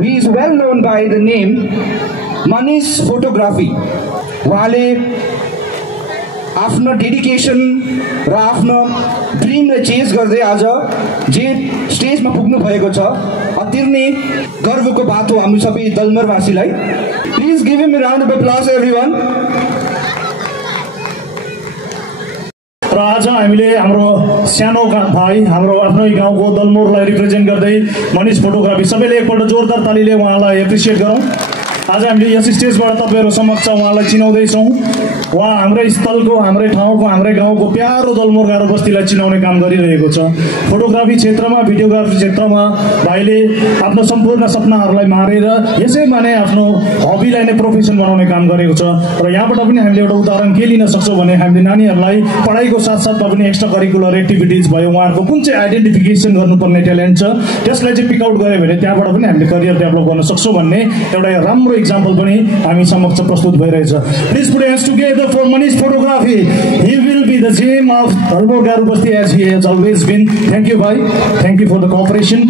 He is well known by the name Manish Photography. उहाँले आफ्नो dedication र आफ्नो ड्रिमलाई चेज गर्दै आज जे स्टेजमा पुग्नु भएको छ अति नै गर्वको बात हो हामी सबै दलमरवासीलाई. Please give him a round of applause everyone. र आज हामीले हाम्रो सानो भाइ हाम्रो आफ्नै गाउँको दलमोरलाई रिप्रेजेन्ट गर्दै मनिष फोटोग्राफी सबैले एकपल्ट जोरदार तालीले उहाँलाई एप्रिसिएट गरौँ. आज हामीले यस स्टेजबाट तपाईँहरू समक्ष उहाँलाई चिनाउँदैछौँ. उहाँ हाम्रै स्थलको, हाम्रै ठाउँको, हाम्रै गाउँको प्यारो दलमोर गाह्रो बस्तीलाई चिनाउने काम गरिरहेको छ. फोटोग्राफी क्षेत्रमा, भिडियोग्राफी क्षेत्रमा भाइले आफ्नो सम्पूर्ण सपनाहरूलाई मारेर यसैमा नै आफ्नो हबीलाई नै प्रोफेसन बनाउने काम गरेको छ. र यहाँबाट पनि हामीले एउटा उदाहरण के लिन सक्छौँ भने हामीले नानीहरूलाई पढाइको साथसाथमा पनि एक्स्ट्रा करिकुलर एक्टिभिटिज भयो, उहाँहरूको कुन चाहिँ आइडेन्टिफिकेसन गर्नुपर्ने ट्यालेन्ट छ त्यसलाई चाहिँ पिक आउट गऱ्यो भने त्यहाँबाट पनि हामीले करियर डेभलप गर्न सक्छौँ भन्ने एउटा राम्रो example पनि हामी समक्ष प्रस्तुत भइरहेछ. Please put your hands together for Manish Photography. He will be the gem of Dalmor Garu Basti as he has always been. Thank you, bhai. Thank you for the cooperation.